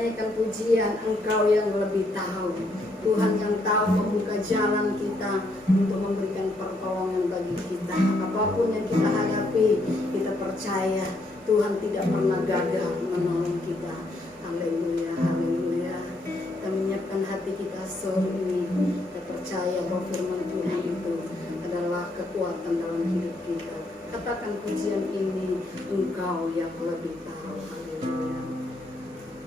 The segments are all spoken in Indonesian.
menyanyikan pujian, Engkau yang lebih tahu. Tuhan yang tahu membuka jalan kita untuk memberikan pertolongan bagi kita. Apapun yang kita hadapi, kita percaya Tuhan tidak pernah gagal menolong kita. Haleluya, haleluya. Kita menyiapkan hati kita sore ini. Kita percaya bahwa firman Tuhan itu adalah kekuatan dalam hidup kita. Katakan pujian ini, Engkau yang lebih tahu. Haleluya.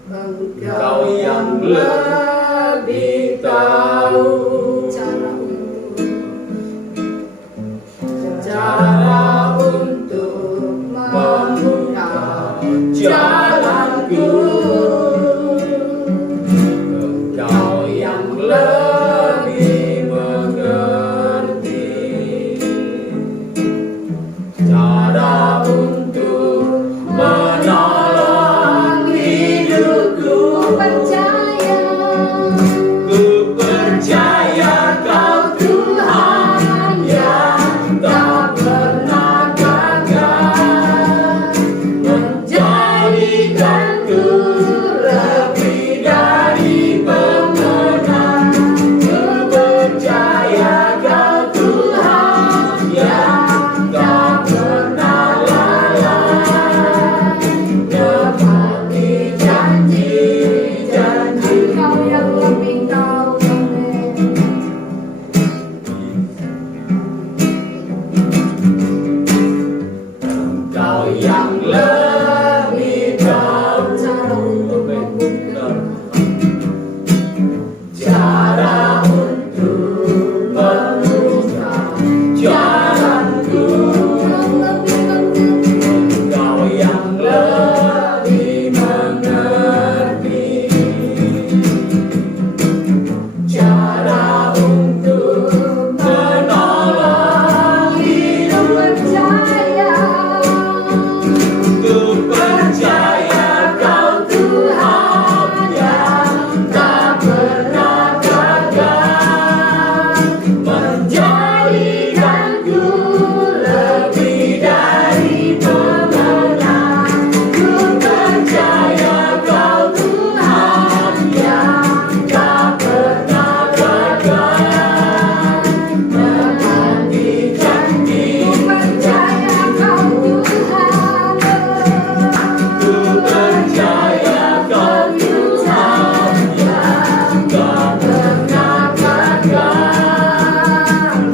Engkau yang lebih tahu cara untuk membuka jalanku. Engkau yang lebih mengerti cara untuk menolong hidupku. Ku percaya Kau Tuhan yang tak pernah gagal menjadikanku lebih dari pemenang. Ku percaya Kau Tuhan yang tak pernah lalai menepati janji-janji. Engkau yang lebih tahu. Engkau yang lebih tahu cara untuk membuka jalanku. Engkau yang lebih mengerti cara untuk menolong hidup. Ku percaya Kau Tuhan yang tak pernah gagal menjadikanku lebih dari pemenang. Ku percaya Kau Tuhan yang tak pernah gagal menepati janji. Ku percaya Kau Tuhan yang tak pernah gagal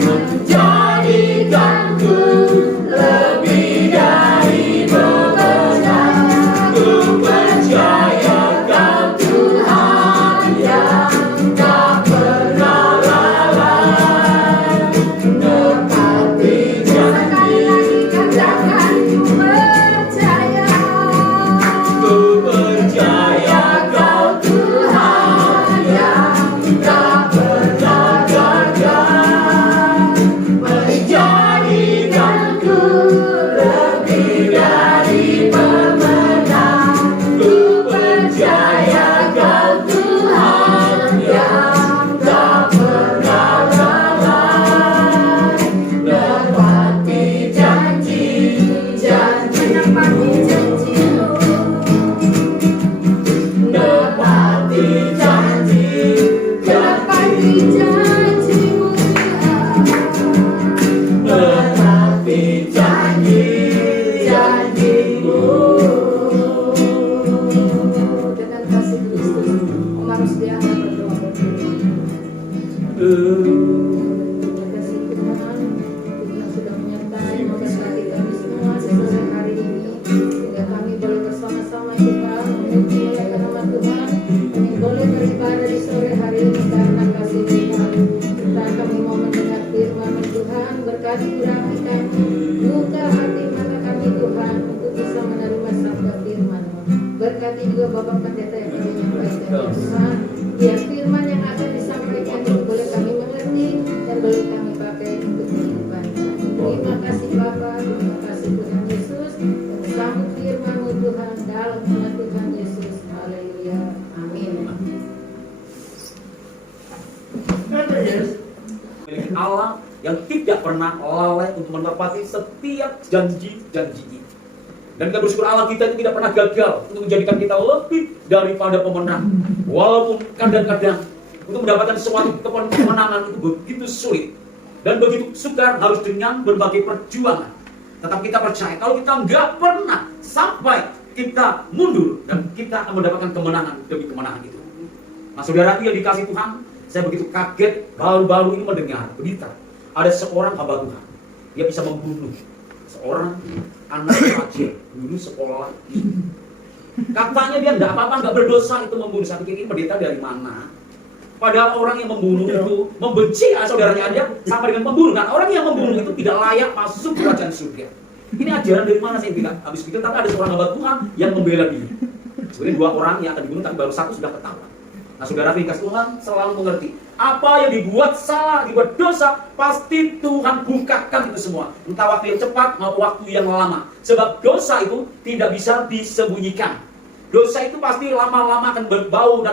menjadikanku lebih dari pemenang. Ku percaya Kau Tuhan yang tak pernah lalai menepati janji. Ku percaya Kau Tuhan yang tak pernah gagal menjadikanku lebih dari pemenang. Ku percaya Kau Tuhan yang tak pernah lalai menepati janji-janji. Menepati janji-janjimu Tuhan. Menepati janji-janjimu. Dengan kasih Kristus, Umat Setiana berdoa Terima kasih Tuhan, Tuhan sudah menyertai memberkati kami semua sesuai hari ini, sehingga kami boleh bersama-sama Tuhan memuliakan nama Tuhan. Kami boleh beribadah di sore hari ini karena kasih Tuhan. Kita kami mau mendengar firman Tuhan, berkati hati kami, buka hati mata kami Tuhan untuk bisa menerima sabda firman. Berkati juga Bapak Pendeta yang kami menyampaikan Tuhan, biar firman yang akan disampaikan itu boleh kami mengerti dan boleh kami pakai untuk kehidupan kami. Terima kasih Bapa, terima kasih Tuhan Yesus, dan sambut firman-Mu Tuhan dalam nama Tuhan Yesus. Haleluya, amin. Milik Allah yang tidak pernah lalai untuk menepati setiap janji-janji. Dan kita bersyukur Allah kita itu tidak pernah gagal untuk menjadikan kita lebih daripada pemenang. Walaupun kadang-kadang untuk mendapatkan sesuatu kemenangan itu begitu sulit dan begitu sukar, harus dengan berbagai perjuangan. Tetap kita percaya kalau kita nggak pernah sampai kita mundur dan kita akan mendapatkan kemenangan demi kemenangan itu. Nah, saudara yang dikasih Tuhan, saya begitu kaget baru-baru ini mendengar berita ada seorang hamba Tuhan, dia bisa membunuh seorang anak rajin dulu sekolah. Katanya dia tidak apa-apa, nggak berdosa itu membunuh. Saya pikir ini pendeta dari mana? Padahal orang yang membunuh itu membenci saudaranya aja sama dengan pembunuh. Kan orang yang membunuh itu tidak layak masuk kerajaan surga. Ini ajaran dari mana saya bilang? Habis pikir tapi ada seorang hamba Tuhan yang membela dia. Sebenarnya 2 orang yang akan dibunuh tapi baru 1 sudah ketahuan. Nah, saudara dikasih Tuhan selalu mengerti apa yang dibuat salah, dibuat dosa, pasti Tuhan bukakan itu semua. Entah waktu yang cepat maupun waktu yang lama. Sebab dosa itu tidak bisa disembunyikan. Dosa itu pasti lama-lama akan berbau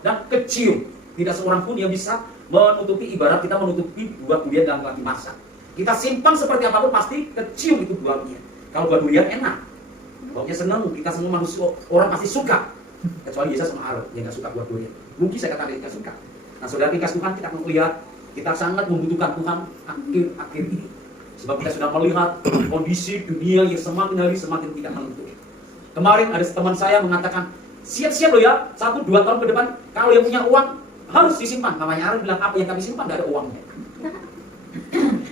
dan kecium. Tidak seorang pun yang bisa menutupi, ibarat kita menutupi buah durian dalam lagi masak. Kita simpan seperti apapun pasti kecium itu buahnya. Kalau buah durian enak, baunya senang, kita semua manusia, orang pasti suka. Kecuali Yesus sama Arab yang gak suka buah durian. Mungkin saya katakan gak suka. Nah, saudara dikasih Tuhan, kita akan melihat kita sangat membutuhkan Tuhan akhir-akhir ini. Sebab kita sudah melihat kondisi dunia yang semakin hari semakin tidak menentu. Kemarin ada teman saya mengatakan, siap-siap loh ya, 1-2 tahun ke depan, kalau yang punya uang harus disimpan. Namanya Arab bilang, apa yang kami simpan? Gak ada uangnya.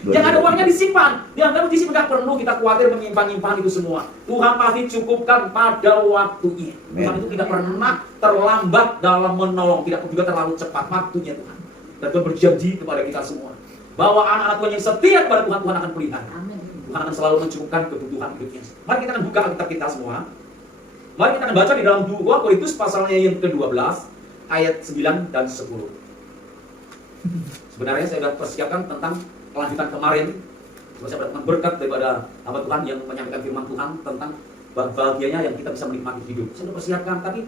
Yang ada uangnya disimpan. Yang harus disimpan, gak perlu kita khawatir menyimpan-nyimpan itu semua. Tuhan pasti cukupkan pada waktunya. Tuhan itu tidak pernah terlambat dalam menolong, tidak juga terlalu cepat waktunya Tuhan. Dan Tuhan berjanji kepada kita semua bahwa anak-anak Tuhan yang setia kepada Tuhan, Tuhan akan pelihara. Tuhan akan selalu mencukupkan kebutuhan hidupnya. Mari kita akan buka Alkitab kita semua. Mari kita akan baca di dalam 2 Korintus pasalnya yang ke-12 ayat 9 dan 10. Sebenarnya saya sudah persiapkan tentang kelanjutan kemarin. Saya mendapatkan berkat daripada hamba Tuhan yang menyampaikan firman Tuhan tentang bahagianya yang kita bisa menikmati hidup. Saya sudah persiapkan, tapi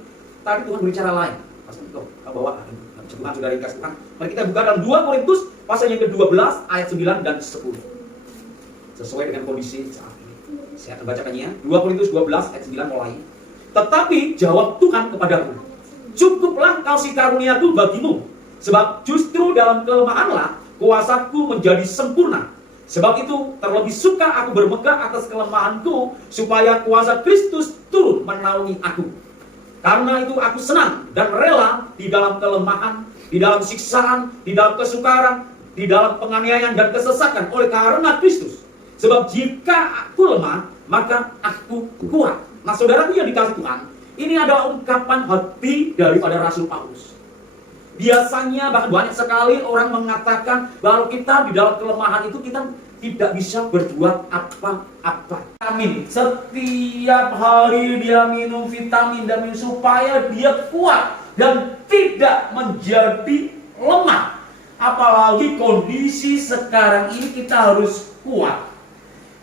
tadi Tuhan berbicara lain. Pasal itu, bawa Tuhan sudah ringkas Tuhan. Mari kita buka dalam 2 Korintus pasal yang ke-12 ayat 9 dan 10. Sesuai dengan kondisi saat ini. Saya akan bacakannya. 2 Korintus 12 ayat 9 mulai. Tetapi jawab Tuhan kepadaku, cukuplah kasih karuniaku bagimu, sebab justru dalam kelemahanlah kuasaku menjadi sempurna. Sebab itu terlebih suka aku bermegah atas kelemahanku, supaya kuasa Kristus turut menaungi aku. Karena itu aku senang dan rela di dalam kelemahan, di dalam siksaan, di dalam kesukaran, di dalam penganiayaan dan kesesakan oleh karena Kristus. Sebab jika aku lemah, maka aku kuat. Nah, saudaraku yang dikasih Tuhan, ini adalah ungkapan hati daripada Rasul Paulus. Biasanya bahkan banyak sekali orang mengatakan bahwa kita di dalam kelemahan itu kita tidak bisa berbuat apa-apa. Vitamin, setiap hari dia minum vitamin dan minum supaya dia kuat dan tidak menjadi lemah. Apalagi kondisi sekarang ini kita harus kuat.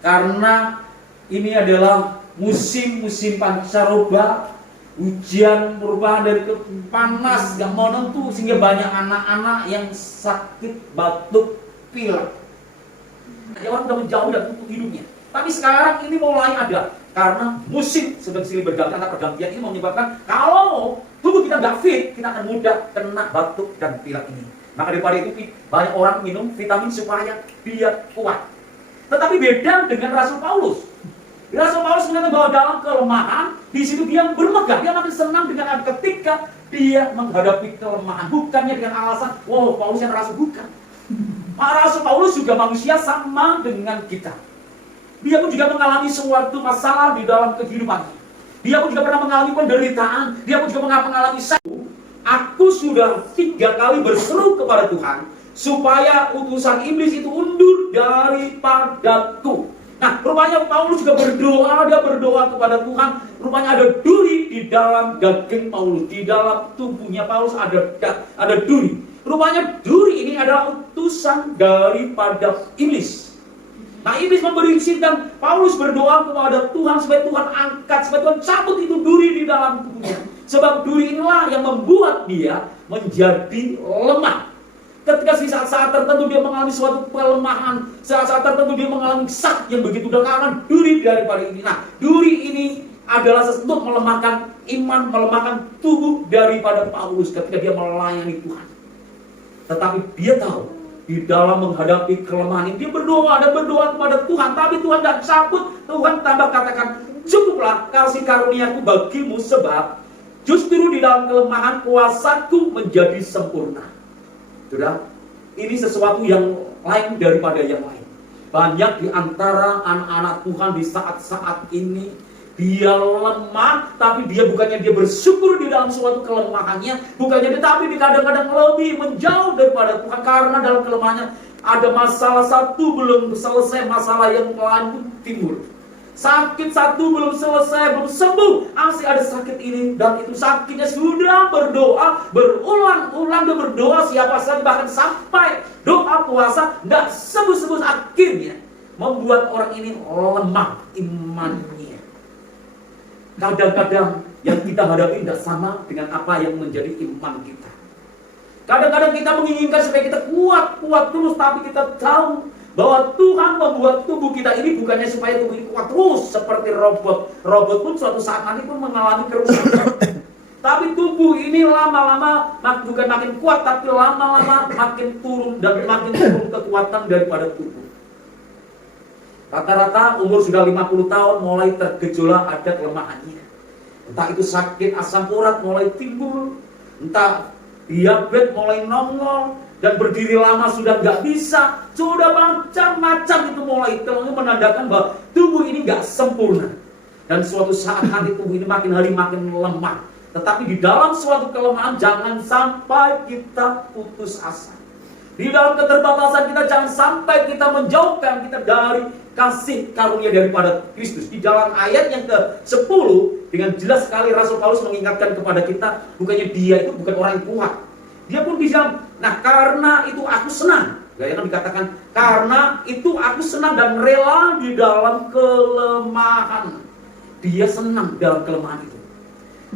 Karena ini adalah musim-musim pancaroba, hujan perubahan dari panas yang menentu sehingga banyak anak-anak yang sakit batuk pilek. Orang sudah menjauh dari untuk hidupnya. Tapi sekarang ini mulai ada karena musim sedang silih berganti antara pergantian ini menyebabkan kalau tubuh kita nggak fit, kita akan mudah kena batuk dan pilek ini. Maka daripada itu banyak orang minum vitamin supaya dia kuat. Tetapi beda dengan Rasul Paulus. Rasul Paulus mengatakan bahwa dalam kelemahan, di situ dia bermegah, dia makin senang dengan ketika dia menghadapi kelemahan. Bukannya dengan alasan, wow Paulus yang rasul, bukan. Rasul Paulus juga manusia sama dengan kita. Dia pun juga mengalami suatu masalah di dalam kehidupannya. Dia pun juga pernah mengalami penderitaan. Dia pun juga mengalami sakit. Aku sudah 3 kali berseru kepada Tuhan supaya utusan iblis itu undur daripadaku. Nah, rupanya Paulus juga berdoa, dia berdoa kepada Tuhan. Rupanya ada duri di dalam daging Paulus, di dalam tubuhnya Paulus ada duri. Rupanya duri ini adalah utusan daripada iblis. Nah, iblis memberi dan Paulus berdoa kepada Tuhan supaya Tuhan angkat, supaya Tuhan cabut itu duri di dalam tubuhnya. Sebab duri inilah yang membuat dia menjadi lemah. Ketika di saat-saat tertentu dia mengalami suatu kelemahan, saat-saat tertentu dia mengalami sakit yang begitu dalam karena duri daripada ini. Nah, duri ini adalah sesuatu melemahkan iman, melemahkan tubuh daripada Paulus ketika dia melayani Tuhan. Tetapi dia tahu di dalam menghadapi kelemahan ini dia berdoa dan berdoa kepada Tuhan, tapi Tuhan tidak cabut. Tuhan tambah katakan, cukuplah kasih karuniaku bagimu, sebab justru di dalam kelemahan kuasaku menjadi sempurna. Sudah, ini sesuatu yang lain daripada yang lain. Banyak di antara anak-anak Tuhan di saat-saat ini dia lemah, tapi dia bukannya dia bersyukur di dalam suatu kelemahannya, bukannya dia, tapi kadang-kadang lebih menjauh daripada Tuhan karena dalam kelemahannya ada masalah satu belum selesai, masalah yang lain pun timbul. Sakit satu belum selesai, belum sembuh, masih ada sakit ini dan itu sakitnya. Sudah berdoa berulang-ulang, dia berdoa siapa saja, bahkan sampai doa puasa tidak sembuh-sembuh, akhirnya membuat orang ini lemah imannya. Kadang-kadang yang kita hadapi tidak sama dengan apa yang menjadi iman kita. Kadang-kadang kita menginginkan supaya kita kuat terus, tapi kita tahu bahwa Tuhan membuat tubuh kita ini bukannya supaya tubuh ini kuat terus seperti robot. Robot pun suatu saat nanti pun mengalami kerusakan. Tapi tubuh ini lama-lama bukan makin kuat, tapi lama-lama makin turun dan makin turun kekuatan daripada tubuh. Rata-rata umur sudah 50 tahun mulai tergejolak ada kelemahannya. Entah itu sakit asam urat mulai timbul, entah diabetes mulai nongol, dan berdiri lama sudah nggak bisa, sudah macam-macam itu mulai menandakan bahwa tubuh ini nggak sempurna. Dan suatu saat nanti tubuh ini makin hari makin lemah. Tetapi di dalam suatu kelemahan jangan sampai kita putus asa. Di dalam keterbatasan kita jangan sampai kita menjauhkan kita dari kasih karunia daripada Kristus. Di dalam ayat yang ke-10 dengan jelas sekali Rasul Paulus mengingatkan kepada kita, bukannya dia itu bukan orang yang kuat. Dia pun bisa, nah karena itu aku senang. Gaya kan dikatakan, karena itu aku senang dan rela di dalam kelemahan. Dia senang dalam kelemahan itu.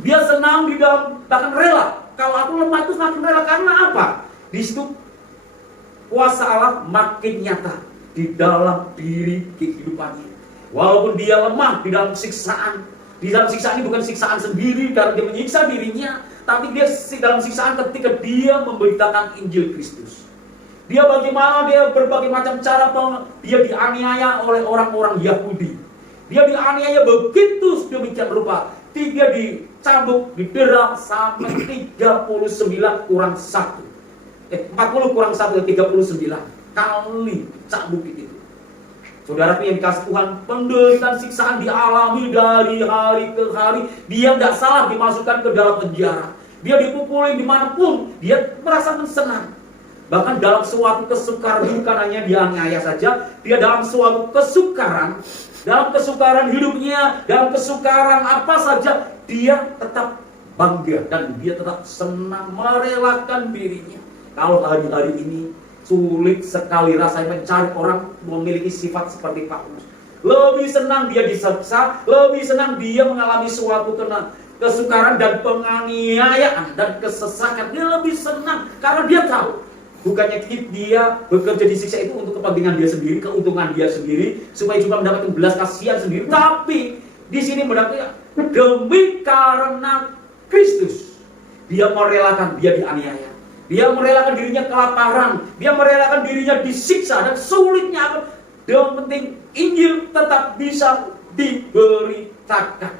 Dia senang di dalam, bahkan rela. Kalau aku lemah itu semakin rela, karena apa? Di situ kuasa Allah makin nyata di dalam diri kehidupannya. Walaupun dia lemah di dalam siksaan. Di dalam siksaan ini bukan siksaan sendiri karena dia menyiksa dirinya, tapi dia dalam siksaan ketika dia memberitakan Injil Kristus. Dia bagaimana dia berbagai macam cara dia dianiaya oleh orang-orang Yahudi. Dia dianiaya begitu demikian rupa. Dia dicambuk, didera sampai 39 kurang 1. 40 kurang 1, 39 kali cambuk itu. Saudara yang dikasih Tuhan, penderitaan siksaan dialami dari hari ke hari. Dia tidak salah dimasukkan ke dalam penjara. Dia dipukuli dimanapun, dia merasakan senang. Bahkan dalam suatu kesukaran, bukan hanya dianiaya saja, dia dalam suatu kesukaran, dalam kesukaran hidupnya, dalam kesukaran apa saja, dia tetap bangga dan dia tetap senang merelakan dirinya. Kalau hari-hari ini sulit sekali rasanya mencari orang memiliki sifat seperti Paulus. Lebih senang dia disiksa, lebih senang dia mengalami suatu kesukaran dan penganiayaan dan kesesakan. Dia lebih senang karena dia tahu bukannya dia bekerja disiksa itu untuk kepentingan dia sendiri, keuntungan dia sendiri, supaya juga mendapatkan belas kasihan sendiri. Tapi di sini mendapatkan demi karena Kristus. Dia merelakan, dia dianiaya. Dia merelakan dirinya kelaparan, dia merelakan dirinya disiksa, dan sulitnya apa? Yang penting Injil tetap bisa diberitakan.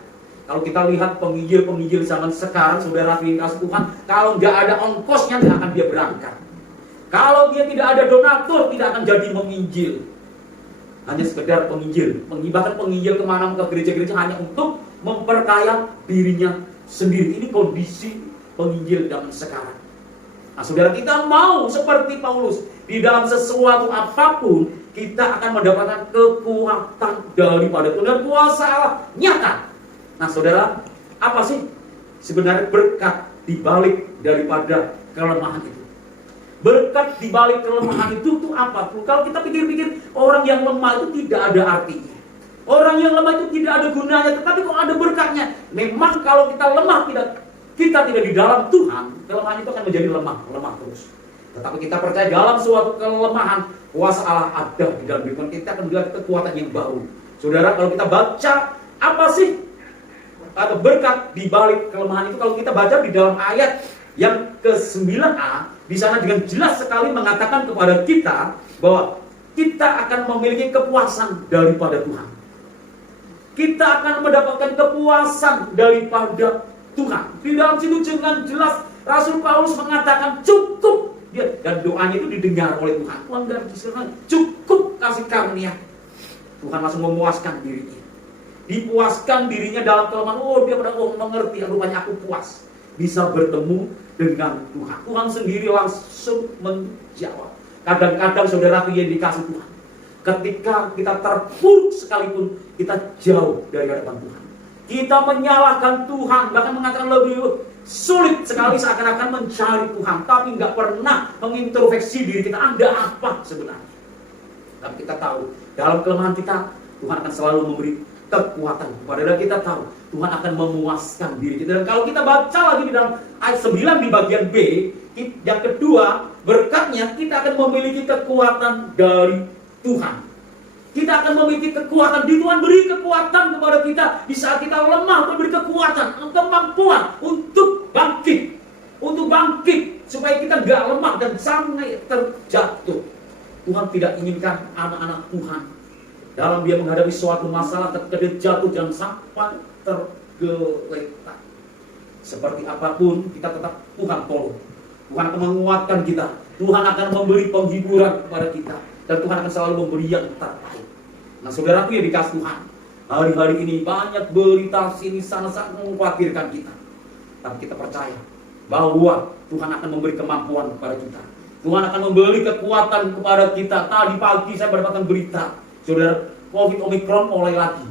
Kalau kita lihat penginjil-penginjil zaman sekarang, saudara kasih Tuhan, kalau nggak ada ongkosnya nggak akan dia berangkat. Kalau dia tidak ada donatur, tidak akan jadi menginjil. Hanya sekedar penginjil, bahkan penginjil kemana ke gereja-gereja hanya untuk memperkaya dirinya sendiri. Ini kondisi penginjil zaman sekarang. Nah, saudara, kita mau seperti Paulus di dalam sesuatu apapun, kita akan mendapatkan kekuatan daripada Tuhan dan kuasa Allah nyata. Nah, saudara, apa sih sebenarnya berkat di balik daripada kelemahan itu? Berkat di balik kelemahan itu tuh apa? Kalau kita pikir-pikir, orang yang lemah itu tidak ada artinya. Orang yang lemah itu tidak ada gunanya, tetapi kok ada berkatnya. Memang kalau kita lemah, kita tidak di dalam Tuhan, kelemahan itu akan menjadi lemah terus. Tetapi kita percaya dalam suatu kelemahan, kuasa Allah ada di dalam diri kita, akan melihat kekuatan yang baru. Saudara, kalau kita baca apa sih atau berkat di balik kelemahan itu, kalau kita baca di dalam ayat yang ke-9a, di sana dengan jelas sekali mengatakan kepada kita bahwa kita akan memiliki kepuasan daripada Tuhan. Kita akan mendapatkan kepuasan daripada Tuhan. Di dalam situ dengan jelas Rasul Paulus mengatakan cukup. Dan doanya itu didengar oleh Tuhan. Tuhan dari sana cukup kasih karunia. Tuhan langsung memuaskan dirinya. Dipuaskan dirinya dalam kelemahan. Oh, dia pada mengerti, rupanya aku puas. Bisa bertemu dengan Tuhan. Tuhan sendiri langsung menjawab. Kadang-kadang saudara yang dikasih Tuhan, ketika kita terpuruk sekalipun, kita jauh dari hadapan Tuhan. Kita menyalahkan Tuhan, bahkan mengatakan lebih sulit sekali seakan-akan mencari Tuhan, tapi nggak pernah mengintrospeksi diri kita, Anda apa sebenarnya. Tapi kita tahu, dalam kelemahan kita, Tuhan akan selalu memberi kekuatan kepada kita. Tahu, Tuhan akan memuaskan diri kita. Dan kalau kita baca lagi di dalam ayat 9 di bagian B, yang kedua, berkatnya kita akan memiliki kekuatan dari Tuhan. Kita akan memiliki kekuatan. Di Tuhan beri kekuatan kepada kita. Di saat kita lemah, Tuhan beri kekuatan, kemampuan untuk bangkit. Untuk bangkit. Supaya kita gak lemah dan sampai terjatuh. Tuhan tidak inginkan anak-anak Tuhan dalam dia menghadapi suatu masalah terjatuh dan sampai tergeletak. Seperti apapun, kita tetap Tuhan tolong. Tuhan akan menguatkan kita. Tuhan akan memberi penghiburan kepada kita. Dan Tuhan akan selalu memberi yang terbaik. Nah, saudaraku yang dikasih Tuhan, hari-hari ini banyak berita sini sana sangat mengkhawatirkan kita. Tapi kita percaya bahwa Tuhan akan memberi kemampuan kepada kita. Tuhan akan memberi kekuatan kepada kita. Tadi pagi saya mendapatkan berita, saudara, COVID Omicron mulai lagi.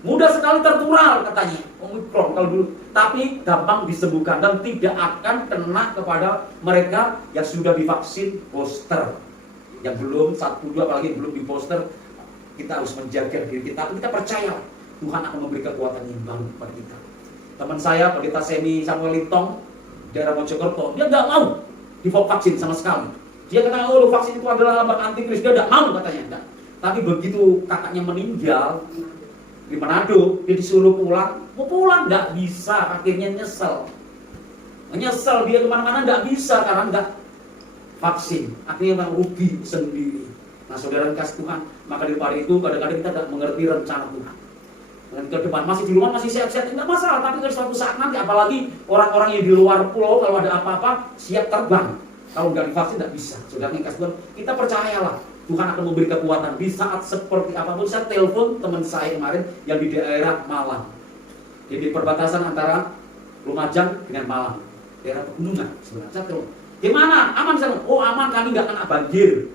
Mudah sekali tertular katanya, Omicron kalau dulu. Tapi gampang disembuhkan dan tidak akan kena kepada mereka yang sudah divaksin booster. Yang belum 1, 2 apalagi yang belum di booster, kita harus menjaga diri kita. Tapi kita percaya Tuhan akan memberi kekuatan yang baru kepada kita. Teman saya, Pendeta Semi Samuel Lintong, daerah Mojokerto, dia nggak mau divaksin sama sekali. Dia kata, oh vaksin itu adalah lambat antikris, dia nggak mau katanya. Enggak. Tapi begitu kakaknya meninggal di Manado, dia disuruh pulang, mau pulang nggak bisa, akhirnya nyesel. Menyesal dia kemana-mana nggak bisa karena nggak vaksin, akhirnya rugi sendiri. Nah, saudara kasih Tuhan, maka daripada itu kadang-kadang kita tidak mengerti rencana Tuhan. Dan ke depan masih di luar masih sehat-sehat nggak masalah, tapi kalau suatu saat nanti, apalagi orang-orang yang di luar pulau, kalau ada apa-apa siap terbang. Kalau nggak divaksin nggak bisa. Saudara kasih Tuhan, kita percayalah Tuhan akan memberi kekuatan di saat seperti apapun. Saya telepon teman saya kemarin yang di daerah Malang, jadi perbatasan antara Lumajang dengan Malang, daerah pegunungan. Sebenarnya saya telepon, gimana? Aman sana? Oh aman, kami nggak kena banjir.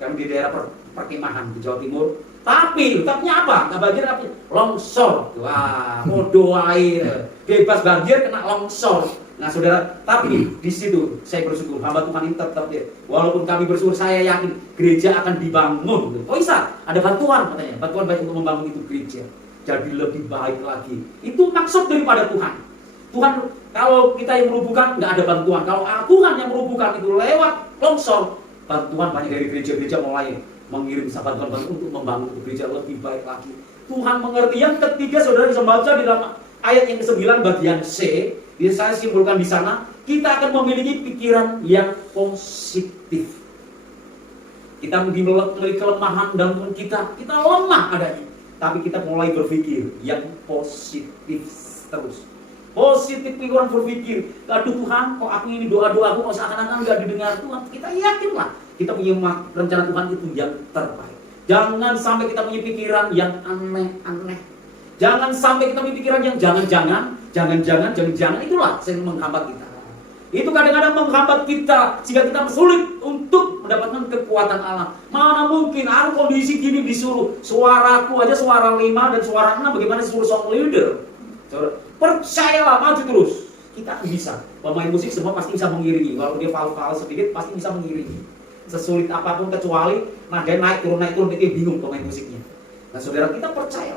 Kami di daerah perkemahan di Jawa Timur. Tapi apa? Nggak banjir apa? Longsor. Wah, modo air. Bebas banjir kena longsor. Nah saudara, tapi di situ saya bersyukur, hamba Tuhan ini tetap ya. Walaupun kami bersyukur, saya yakin gereja akan dibangun. Oh bisa, ada bantuan katanya. Bantuan baik untuk membangun itu gereja. Jadi lebih baik lagi. Itu maksud daripada Tuhan. Tuhan, kalau kita yang merubuhkan, nggak ada bantuan. Kalau Tuhan yang merubuhkan itu lewat longsor, bantuan banyak dari gereja-gereja mulai mengirim bantuan untuk membangun gereja lebih baik lagi. Tuhan mengerti. Yang ketiga, saudara bisa baca di dalam ayat yang ke-9 bagian C. Jadi saya simpulkan di sana, kita akan memiliki pikiran yang positif. Kita memiliki kelemahan dalam kita lemah adanya. Tapi kita mulai berpikir yang positif terus. Positif pikiran berpikir, aduh Tuhan, kok aku ini doa-doaku kok seakan-akan nggak didengar Tuhan. Kita yakinlah, kita punya rencana Tuhan itu yang terbaik. Jangan sampai kita punya pikiran yang aneh-aneh. Jangan sampai kita punya pikiran yang jangan-jangan, itulah yang menghambat kita. Itu kadang-kadang menghambat kita, sehingga kita sulit untuk mendapatkan kekuatan Allah. Mana mungkin, aku kondisi gini disuruh, suaraku aja suara 5 dan suara 6, bagaimana disuruh song leader? Percayalah, maju terus. Kita bisa. Pemain musik semua pasti bisa mengiringi. Walaupun dia fal-fal sedikit, pasti bisa mengiringi. Sesulit apapun kecuali nadanya naik turun, dia bingung pemain musiknya. Nah saudara, kita percaya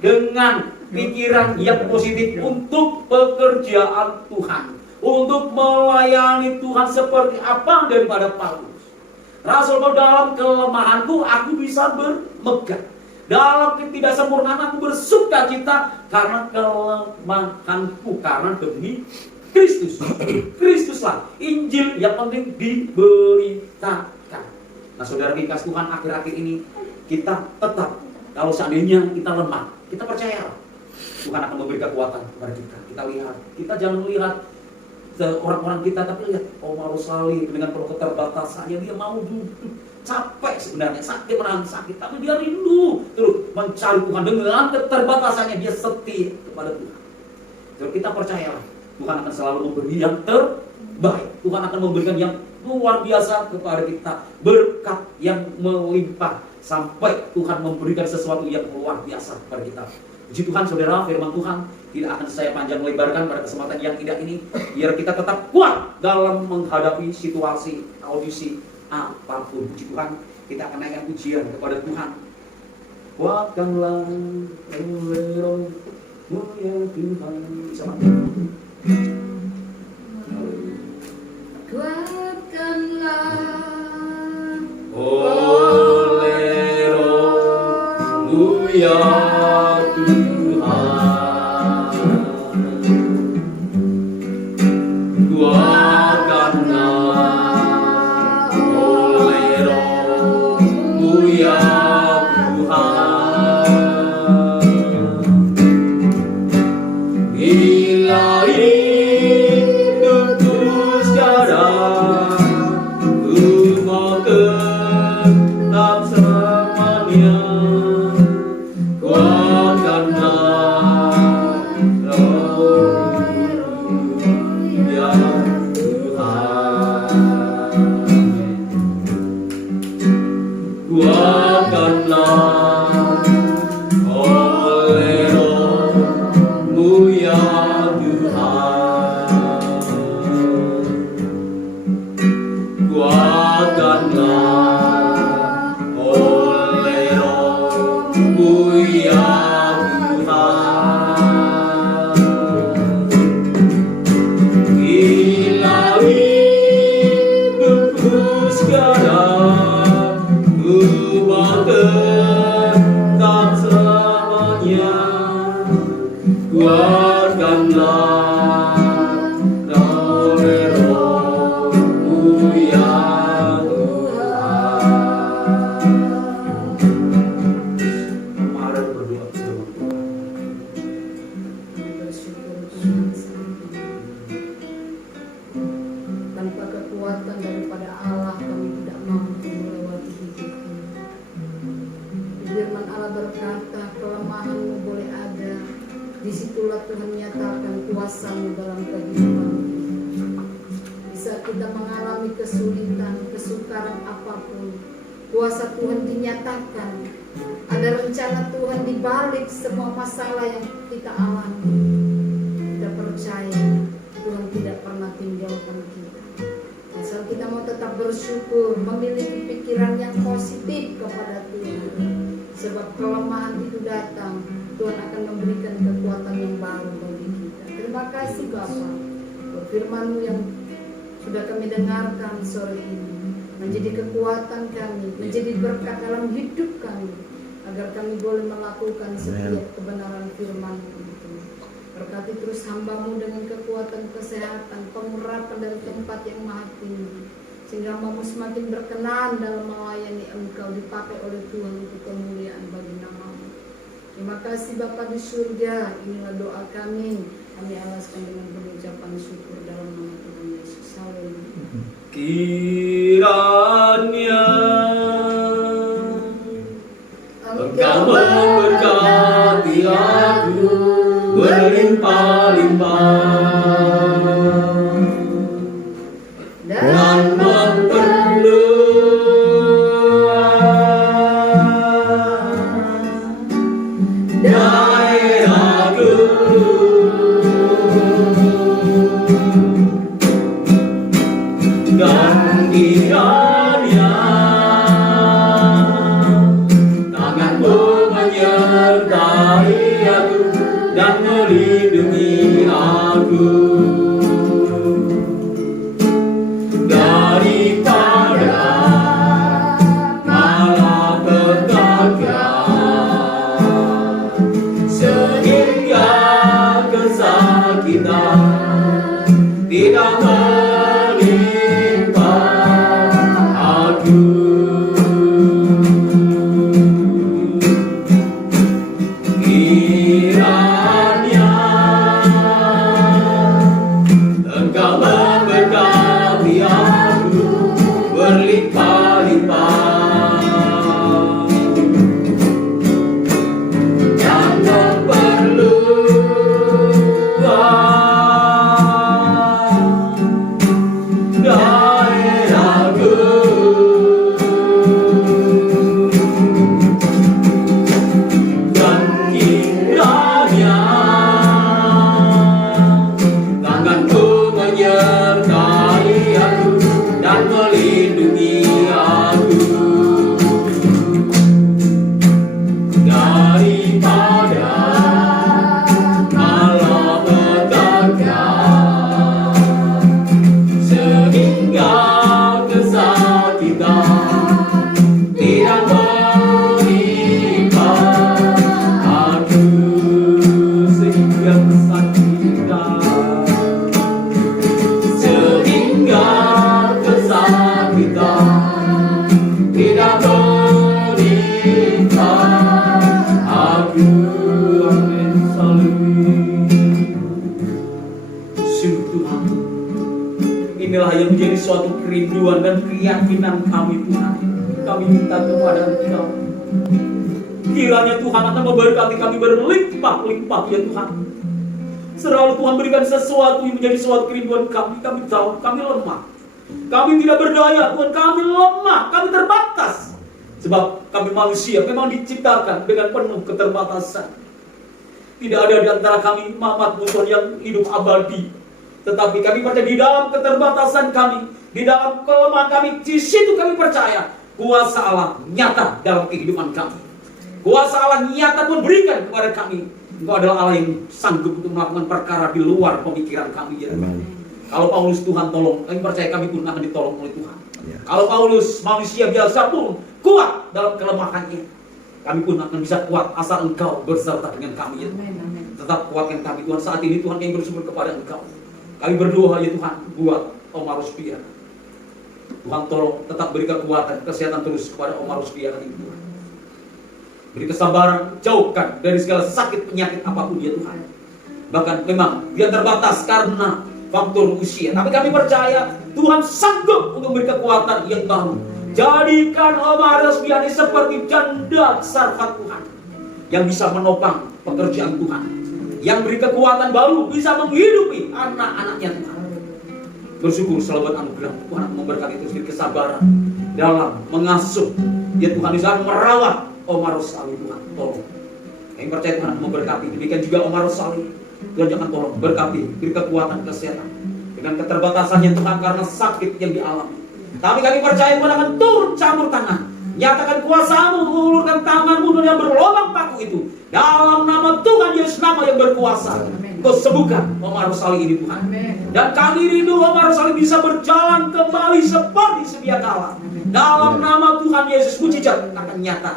dengan pikiran yang positif untuk pekerjaan Tuhan. untuk melayani Tuhan seperti apa daripada Paulus. Rasul Paulus, dalam kelemahanku aku bisa bermegah. Dalam ketidaksempurnaan aku bersuka cita karena kelemahanku, karena demi Kristus. Kristuslah Injil yang penting diberitakan. Nah saudara dikasih Tuhan, akhir-akhir ini kita tetap, kalau seandainya kita lemah, kita percaya Tuhan akan memberi kekuatan kepada kita. Kita lihat, kita jangan melihat orang-orang kita, tapi lihat Omar Rosali dengan penuh keterbatasannya, dia mau duduk, capek sebenarnya, sakit menahan sakit, tapi dia rindu terus mencari Tuhan. Dengan keterbatasannya dia setia kepada Tuhan. Jadi kita percayalah, Tuhan akan selalu memberi yang terbaik. Tuhan akan memberikan yang luar biasa kepada kita, berkat yang melimpah, sampai Tuhan memberikan sesuatu yang luar biasa kepada kita. Puji Tuhan saudara, firman Tuhan tidak akan saya panjang lebarkan pada kesempatan yang tidak ini, biar kita tetap kuat dalam menghadapi situasi, audisi apapun. Puji Tuhan, kita akan naikkan pujian kepada Tuhan. Kuatkanlah oleh Roh-Mu ya Tuhan. Bisa mati. Kuatkanlah oleh Roh-Mu ya Tuhan, kuatkanlah oleh Roh-Mu ya Tuhan, bila hidupku sekarang ku mau tetap selamanya. Kuatkanlah Roh-Mu ya Tuhan, kuatkanlah oleh Roh-Mu ya Tuhan, kuatkanlah oleh Roh-Mu ya Tuhan, bila hidupku sekarang ku mau tetap selamanya. Kuatkanlah oleh Roh-Mu ya Tuhan. Mari berdoa firman Tuhan. Bersyukur Tuhan sekali. Tanpa kekuatan daripada Allah kami tidak mampu melewati hidup ini. Firman Allah berkata, kelemahanmu boleh ada, disitulah Tuhan nyatakan kuasa-Mu dalam kehidupan kita. Bisa kita mengalami kesulitan, kesukaran apapun, kuasa Tuhan dinyatakan. Ada rencana Tuhan di balik semua masalah yang kita alami. Kita percaya Tuhan tidak pernah tinggalkan kita. Asal kita mau tetap bersyukur, memiliki pikiran yang positif kepada Tuhan. Sebab kelemahan itu datang, Tuhan akan memberikan kekuatan yang baru bagi kita. Terima kasih Bapa, buat firman-Mu yang sudah kami dengarkan sore ini, menjadi kekuatan kami, menjadi berkat dalam hidup kami, agar kami boleh melakukan setiap kebenaran firman-Mu itu. Berkati terus hamba-Mu dengan kekuatan kesehatan, pengurapan dari tempat yang maha tinggi, sehingga hamba-Mu semakin berkenan dalam melayani Engkau, dipakai oleh Tuhan untuk kemuliaan bagi nama-Mu. Terima kasih Bapa di surga, inilah doa kami alaskan dengan pengucapan syukur dalam nama Tuhan Yesus. Haleluya. Kiranya Engkau memberkati aku berlimpah-limpah dan memperluas daerahku, dan kita tidak menimpa aku. Kiranya Engkau memberkati aku berlimpah-limpah dan memperluas daerahku. Dan kiranya tanganku menyertai aku dan melindungi aku daripada malapetaka, sehingga kesakitan tidak menimpa aku, sehingga kesakitan tidak menimpa aku. Amin. Sungguh Tuhan, inilah yang menjadi suatu kerinduan dan keyakinan kami Tuhan. Kami minta kepada Engkau, kiranya Tuhan akan memberkati kami berlimpah-limpah ya Tuhan. Selalu Tuhan berikan sesuatu yang menjadi suatu kerinduan kami. Kami tahu kami lemah, kami tidak berdaya Tuhan, kami lemah, kami terbatas. Sebab kami manusia memang diciptakan dengan penuh keterbatasan. Tidak ada di antara kami Muhammad Tuhan yang hidup abadi. Tetapi kami percaya di dalam keterbatasan kami, di dalam kelemahan kami, di situ kami percaya kuasa Allah nyata dalam kehidupan kami. Kuasa Allah nyata Tuhan berikan kepada kami. Engkau adalah Allah yang sanggup untuk melakukan perkara di luar pemikiran kami ya. Kalau Paulus Tuhan tolong, kami percaya kami pun akan ditolong oleh Tuhan. Kalau Paulus manusia biasa pun kuat dalam kelemahannya, kami pun akan bisa kuat asal Engkau berserta dengan kami ya Tuhan. Tetap kuatkan kami Tuhan. Saat ini Tuhan kami bersyukur kepada Engkau. Kami berdoa ya Tuhan buat Omar Rusbia. Tuhan tolong tetap beri kekuatan, kesehatan terus kepada Omar Rusbia ini Tuhan. Beri kesabaran, jauhkan dari segala sakit penyakit apapun ya Tuhan. Bahkan memang dia terbatas karena faktor usia, tapi kami percaya Tuhan sanggup untuk memberi kekuatan yang baru. Jadikan Omar Rusbia ini seperti janda Sarfat Tuhan, yang bisa menopang pekerjaan Tuhan, yang beri kekuatan baru, bisa menghidupi anak-anaknya Tuhan. Bersyukur selamat anugerah Tuhan memberkati terus diri kesabaran dalam mengasuh ya Tuhan, bisa merawat Omar Rusali Tuhan, tolong. Kami percaya Tuhan memberkati. Demikian juga Omar Rusali, Tuhan jangan tolong berkati, beri kekuatan kesehatan dengan keterbatasannya Tuhan karena sakit yang dialami. Tapi kami percaya Tuhan akan turun campur tangan, nyatakan kuasa-Mu, mengulurkan tangan-Mu yang berlobang paku itu dalam nama Tuhan Yesus, nama yang berkuasa. Engkau sembuhkan Omar Rusali ini Tuhan. Dan kami rindu Omar Rusali bisa berjalan kembali seperti sedia kala. Dalam nama Tuhan Yesus, mujizat akan nyata.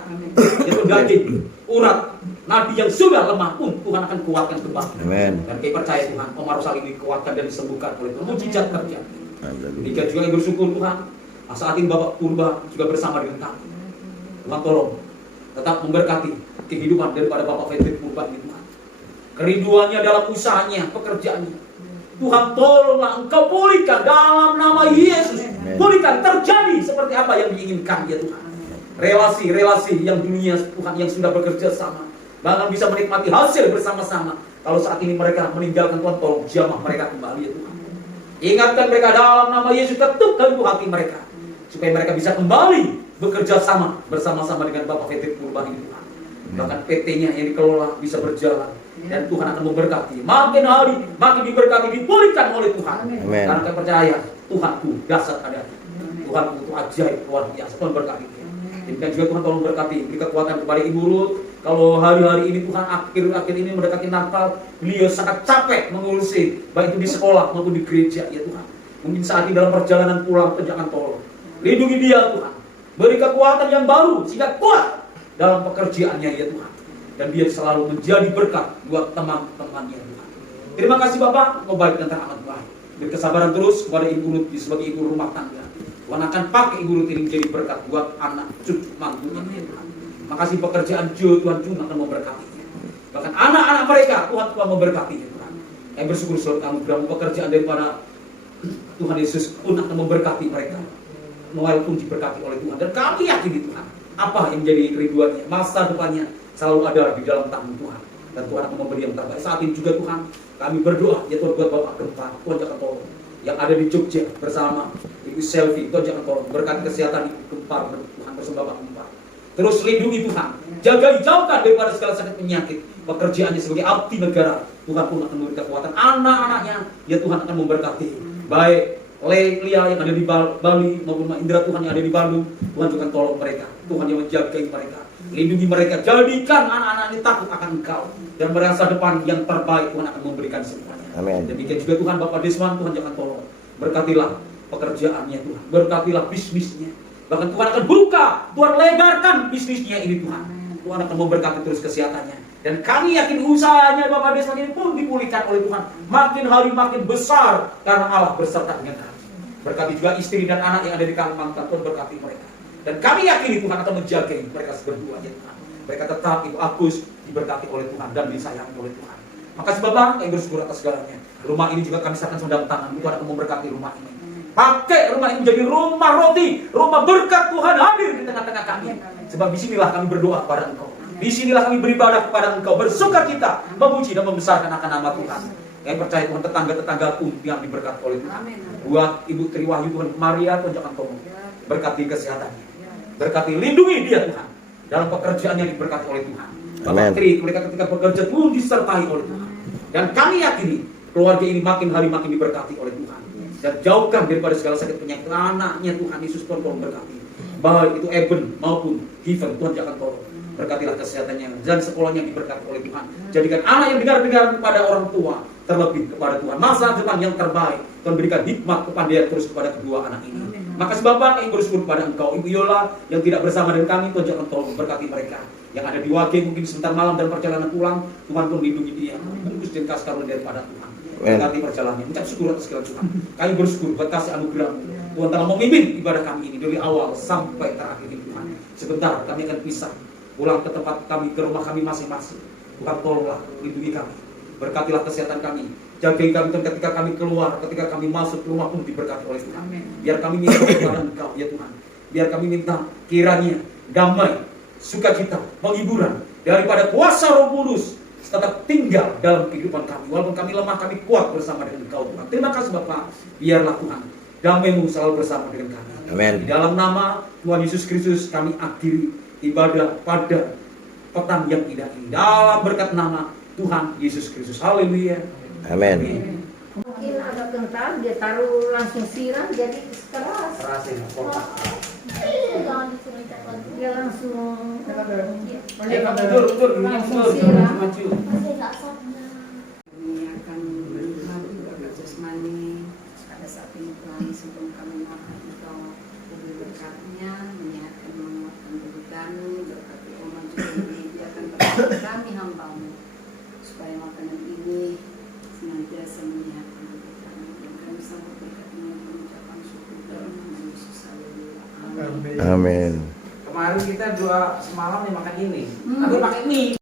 Yaitu daging, urat, nadi yang sudah lemah pun Tuhan akan kuatkan kembali. Dan kami percaya Tuhan, Omar Rusali ini dikuatkan dan disembuhkan oleh Tuhan. Mujizat terjadi. Demikian juga yang bersyukur Tuhan, saat ini Bapak Purba juga bersama dengan kami. Tuhan tolong tetap memberkati kehidupan daripada Bapak Fredrik Purba ini Tuhan. Kerinduannya dalam usahanya, pekerjaannya. Tuhan tolonglah Engkau pulihkan dalam nama Yesus. Pulihkan, terjadi seperti apa yang diinginkan ya Tuhan. Relasi-relasi yang dunia Tuhan yang sudah bekerja sama, bahkan bisa menikmati hasil bersama-sama. Kalau saat ini mereka meninggalkan Tuhan, tolong jamah mereka kembali ya Tuhan. Ingatkan mereka dalam nama Yesus, ketuk dalam hati mereka, supaya mereka bisa kembali bekerja sama bersama-sama dengan Bapak Fredrik Purba ini Tuhan. Bahkan PT-nya yang dikelola bisa berjalan. Dan Tuhan akan memberkati. Makin hari, makin diberkati, dipulihkan oleh Tuhan. Amen. Karena kita percaya Tuhanku dasar ada. Tuhanku itu ajaib, luar biasa. Tuhan berkati. Dan juga Tuhan tolong berkati, beri kekuatan kepada Ibu Ruth. Kalau hari-hari ini Tuhan akhir-akhir ini mendekati Natal, beliau sangat capek mengurusi, baik itu di sekolah maupun di gereja ya Tuhan. Mungkin saat ini dalam perjalanan pulang, jangan tolong lindungi dia Tuhan. Beri kekuatan yang baru sehingga kuat dalam pekerjaannya ya Tuhan. Dan dia selalu menjadi berkat buat teman-temannya Tuhan. Terima kasih Bapak, Engkau baik dan teramat baik. Beri kesabaran terus kepada Ibu Ruth sebagai ibu rumah tangga. Tuhan akan pakai Ibu Ruth ini menjadi berkat buat anak, cucu, mantunya Tuhan. Makasih pekerjaan Jo, Tuhan akan memberkatinya. Bahkan anak-anak mereka, Tuhan memberkatinya Tuhan. Kami bersyukur selalu kamu berikan pekerjaan daripada Tuhan Yesus pun akan memberkati mereka. Walaupun diberkati oleh Tuhan. Dan kami yakin di Tuhan, apa yang menjadi kerinduannya, masa depannya selalu ada di dalam tangan Tuhan. Dan Tuhan akan memberi yang terbaik. Saat ini juga Tuhan, kami berdoa, ya Tuhan buat Bapak Gempar, Tuhan jangan tolong. Yang ada di Jogja bersama Ibu Selvi, Tuhan jangan tolong. Berkati kesehatan Ibu Gempar, Tuhan bersama Bapak Gempar. Terus lindungi Tuhan, jagai jauhkan daripada segala sakit penyakit. Pekerjaannya sebagai abdi negara, Tuhan pun akan memberi kekuatan. Anak-anaknya, ya Tuhan akan memberkati. Baik Lia yang ada di Bali maupun Indra Tuhan yang ada di Bandung, Tuhan juga tolong mereka. Tuhan yang menjagai mereka, lindungi mereka. Jadikan anak-anak ini takut akan Engkau dan merasa depan yang terbaik. Tuhan akan memberikan semuanya. Amin. Demikian juga Tuhan Bapak Desman, Tuhan jangan tolong. Berkatilah pekerjaannya Tuhan, berkatilah bisnisnya. Bahkan Tuhan akan buka, Tuhan lebarkan bisnisnya ini Tuhan. Tuhan akan memberkati terus kesehatannya. Dan kami yakin usahanya Bapak Desman ini pun dipulihkan oleh Tuhan. Makin hari makin besar karena Allah berserta dengan kami. Berkati juga istri dan anak yang ada di Kalimantan, Tuhan berkati mereka. Dan kami yakin Tuhan akan menjaga mereka berdua ya Tuhan. Mereka tetap Ibu Agus diberkati oleh Tuhan dan disayangi oleh Tuhan. Makasih Bapak, kami bersyukur atas segalanya. Rumah ini juga kami serahkan dalam tangan. Tuhan akan memberkati rumah ini. Pakai rumah ini menjadi rumah roti, rumah berkat Tuhan hadir di tengah-tengah kami. Sebab disinilah kami berdoa kepada Engkau. Disinilah kami beribadah kepada Engkau, bersuka kita, memuji dan membesarkan akan nama Tuhan. Kami percaya Tuhan tetangga-tetangga pun yang diberkati oleh Tuhan. Buat Ibu Triwahyu Tuhan Maria, Tuhan jangan tolong. Berkati kesehatannya. Berkati lindungi dia Tuhan. Dalam pekerjaannya diberkati oleh Tuhan. Bapak Tri, mereka ketika bekerja pun disertai oleh Tuhan. Dan kami yakini keluarga ini makin hari makin diberkati oleh Tuhan. Dan jauhkan daripada segala sakit penyakit anaknya Tuhan Yesus Tuhan tolong berkati. Baik itu Eben maupun Given, Tuhan jangan tolong. Berkatilah kesehatannya dan sekolahnya diberkati oleh Tuhan. Jadikan anak yang dengar-dengar kepada orang tua, terlebih kepada Tuhan. Masa depan yang terbaik, Tuhan berikan hikmat kepandaian terus kepada kedua anak ini. Makasih Bapak, kami bersyukur kepada Engkau. Ibu Yola yang tidak bersama dengan kami, Tuhan jangan tolong berkati mereka. Yang ada di Wage mungkin sebentar malam dan perjalanan pulang, Tuhan pun lindungi dia. Bungkus dan kasih karunia daripada Tuhan. Berkati perjalanannya. Ucap syukur atas segala Tuhan. Kami bersyukur buat kasih anugerah. Tuhan telah memimpin ibadah kami ini dari awal sampai terakhir ini Tuhan. Sebentar kami akan pisah. Pulang ke tempat kami, ke rumah kami masing-masing. Tuhan tolonglah, lindungi kami. Berkatilah kesehatan kami. Jagai kami ketika kami keluar, ketika kami masuk ke rumah pun diberkati oleh Tuhan. Biar kami minta kepada Engkau ya Tuhan. Biar kami minta kiranya damai, sukacita, penghiburan daripada kuasa Roh Kudus tetap tinggal dalam kehidupan kami. Walaupun kami lemah, kami kuat bersama dengan Engkau Tuhan. Terima kasih Bapak. Biarlah Tuhan damai-Mu selalu bersama dengan kami. Amin. Di dalam nama Tuhan Yesus Kristus kami akhiri ibadah pada petang yang indah ini dalam berkat nama Tuhan Yesus Kristus. Haleluya. Amin. Mungkin agak kental, dia taruh langsung siram jadi keras. Terasa Dia langsung Kami akan mengadu berkat jasmani pada saat ini Tuhan sebelum kami makan Engkau beri berkatnya, menyehatkan menguatkan tubuh kami, berkati umat juga menyediakan berkat kami hamba-Mu supaya makanan ini senantiasa menyehatkan tubuh kami dan kami sambut berkat dengan pengucapan syukur dalam nama Yesus. Haleluya. Amin. Amin. Kemarin kita doa semalam nih makan ini, tapi pakai mie.